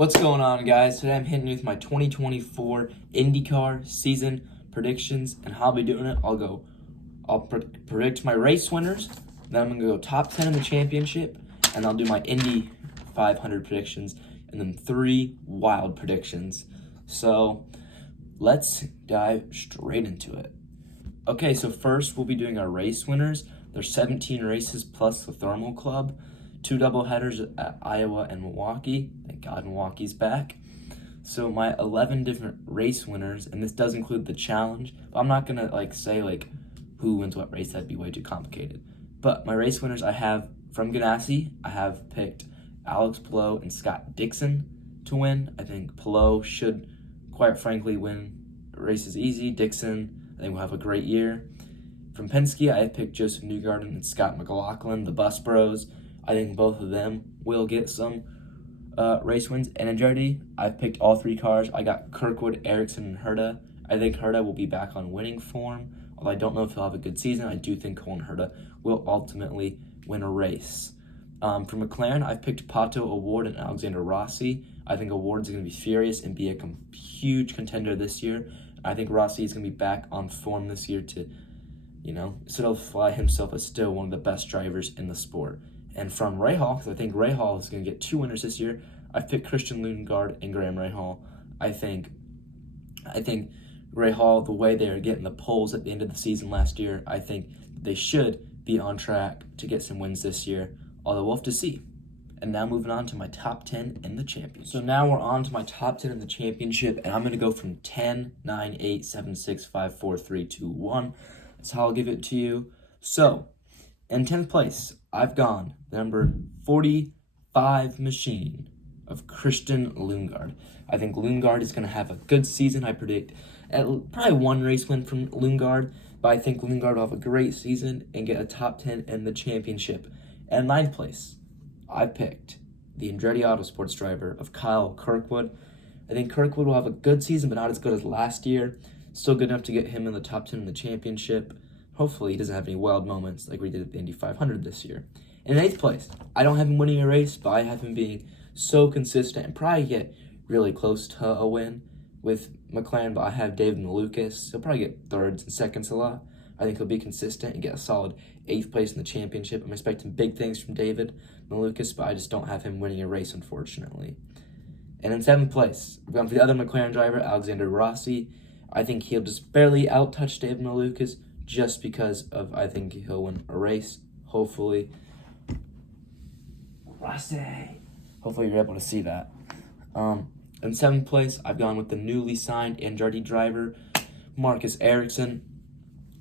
What's going on, guys? Today I'm hitting you with my 2024 INDYCAR season predictions, and how I'll be doing it. I'll predict my race winners, then I'm gonna go top 10 in the championship, and I'll do my Indy 500 predictions, and then 3 wild predictions. So let's dive straight into it. Okay, so first we'll be doing our race winners. There's 17 races plus the Thermal Club. 2 doubleheaders at Iowa and Milwaukee. Thank God Milwaukee's back. So my 11 different race winners, and this does include the challenge, but I'm not gonna say who wins what race. That'd be way too complicated. But my race winners, I have from Ganassi, I have picked Alex Palou and Scott Dixon to win. I think Palou should, quite frankly, win races easy. Dixon, I think, will have a great year. From Penske, I have picked Joseph Newgarden and Scott McLaughlin, the Bus Bros. I think both of them will get some race wins. And Andretti, I've picked all 3 cars. I got Kirkwood, Ericsson, and Herta. I think Herta will be back on winning form. Although I don't know if he'll have a good season, I do think Colin Herta will ultimately win a race. For McLaren, I've picked Pato O'Ward and Alexander Rossi. I think O'Ward's going to be furious and be a huge contender this year. I think Rossi is going to be back on form this year to, solidify himself as still one of the best drivers in the sport. And from Rahal, because I think Rahal is going to get 2 winners this year, I've picked Christian Lundgaard and Graham Rahal. I think Rahal, the way they are getting the polls at the end of the season last year, I think they should be on track to get some wins this year, although we'll have to see. And now moving on to my top 10 in the championship. So now we're on to my top 10 in the championship, and I'm going to go from 10, 9, 8, 7, 6, 5, 4, 3, 2, 1. That's how I'll give it to you. So, in 10th place, I've gone the number 45 machine of Christian Lundgaard. I think Lundgaard is going to have a good season. I predict probably 1 race win from Lundgaard, but I think Lundgaard will have a great season and get a top 10 in the championship. And 9th place, I picked the Andretti Autosports driver of Kyle Kirkwood. I think Kirkwood will have a good season, but not as good as last year. Still good enough to get him in the top 10 in the championship. Hopefully he doesn't have any wild moments like we did at the Indy 500 this year. In 8th place, I don't have him winning a race, but I have him being so consistent and probably get really close to a win with McLaren, but I have David Malukas. He'll probably get 3rds and 2nds a lot. I think he'll be consistent and get a solid 8th place in the championship. I'm expecting big things from David Malukas, but I just don't have him winning a race, unfortunately. And in 7th place, we're going for the other McLaren driver, Alexander Rossi. I think he'll just barely out-touch David Malukas, just because of, I think he'll win a race, hopefully. Rossi. Hopefully you're able to see that. In 7th place, I've gone with the newly signed Andretti driver, Marcus Ericsson.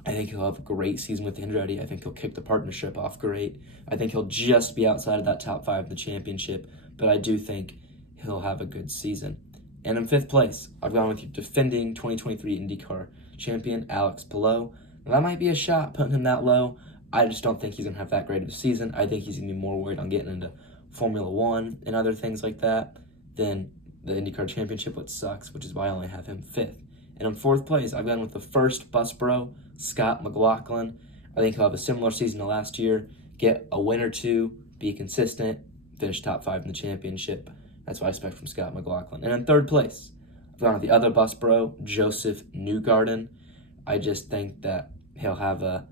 I think he'll have a great season with Andretti. I think he'll kick the partnership off great. I think he'll just be outside of that top 5 of the championship, but I do think he'll have a good season. And in 5th place, I've gone with your defending 2023 IndyCar champion, Alex Palou. That might be a shot, putting him that low. I just don't think he's going to have that great of a season. I think he's going to be more worried on getting into Formula 1 and other things like that than the IndyCar Championship, which sucks, which is why I only have him 5th. And in 4th place, I've gone with the first bus bro, Scott McLaughlin. I think he'll have a similar season to last year, get a win or 2, be consistent, finish top 5 in the championship. That's what I expect from Scott McLaughlin. And in 3rd place, I've gone with the other bus bro, Joseph Newgarden. I just think that he'll have a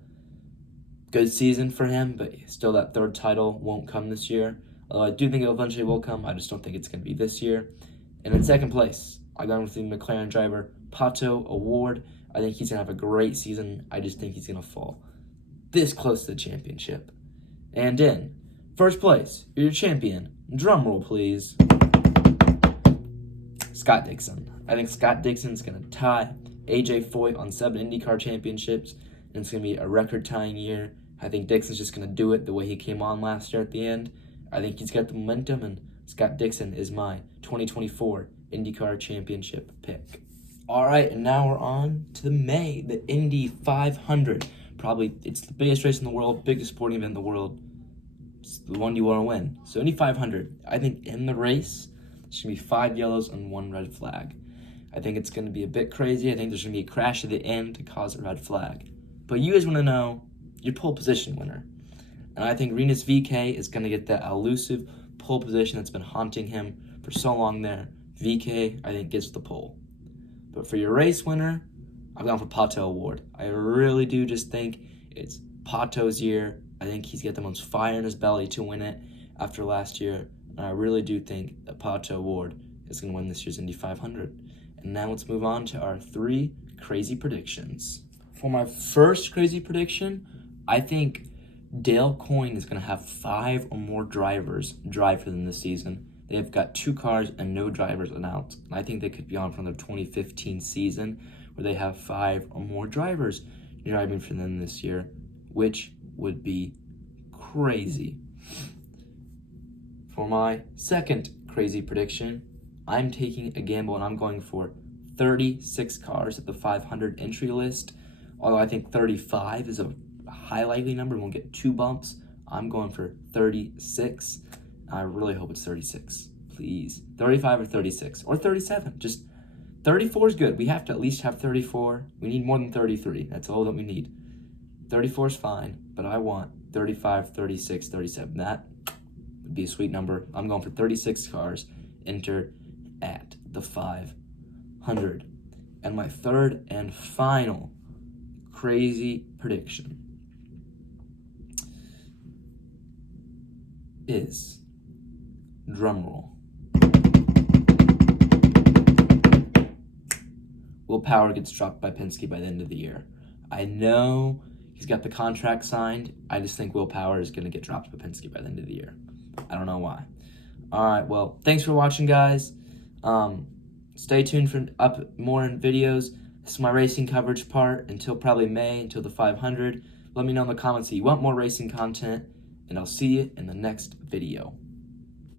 good season for him, but still that 3rd title won't come this year. Although I do think it eventually will come. I just don't think it's going to be this year. And in 2nd place, I've gone with the McLaren driver, Pato O'Ward. I think he's going to have a great season. I just think he's going to fall this close to the championship. And in 1st place, your champion, drum roll please, Scott Dixon. I think Scott Dixon's going to tie AJ Foyt on 7 IndyCar championships, and it's going to be a record-tying year. I think Dixon's just going to do it the way he came on last year at the end. I think he's got the momentum, and Scott Dixon is my 2024 IndyCar championship pick. All right, and now we're on to the Indy 500. Probably, it's the biggest race in the world, biggest sporting event in the world. It's the one you want to win. So Indy 500, I think in the race, there's going to be 5 yellows and 1 red flag. I think it's going to be a bit crazy. I think there's going to be a crash at the end to cause a red flag. But you guys want to know your pole position winner. And I think Rinus VeeKay is going to get that elusive pole position that's been haunting him for so long there. VK, I think, gets the pole. But for your race winner, I've gone for Pato Award. I really do just think it's Pato's year. I think he's got the most fire in his belly to win it after last year. And I really do think that Pato Award is going to win this year's Indy 500. And now let's move on to our 3 crazy predictions. For my first crazy prediction, I think Dale Coyne is going to have 5 or more drivers drive for them this season. They have got 2 cars and no drivers announced. And I think they could be on from their 2015 season where they have 5 or more drivers driving for them this year, which would be crazy. For my second crazy prediction, I'm taking a gamble and I'm going for 36 cars at the 500 entry list. Although I think 35 is a high likely number and we'll get 2 bumps, I'm going for 36. I really hope it's 36, please. 35 or 36 or 37. Just 34 is good. We have to at least have 34. We need more than 33. That's all that we need. 34 is fine, but I want 35, 36, 37. That would be a sweet number. I'm going for 36 cars enter at the 500. And my third and final crazy prediction is, drumroll, Will Power gets dropped by Penske by the end of the year. I know he's got the contract signed. I just think Will Power is going to get dropped by Penske by the end of the year. I don't know why. All right, well, thanks for watching, guys. Stay tuned for more videos. This is my racing coverage part until probably May, until the 500. Let me know in the comments if you want more racing content, and I'll see you in the next video.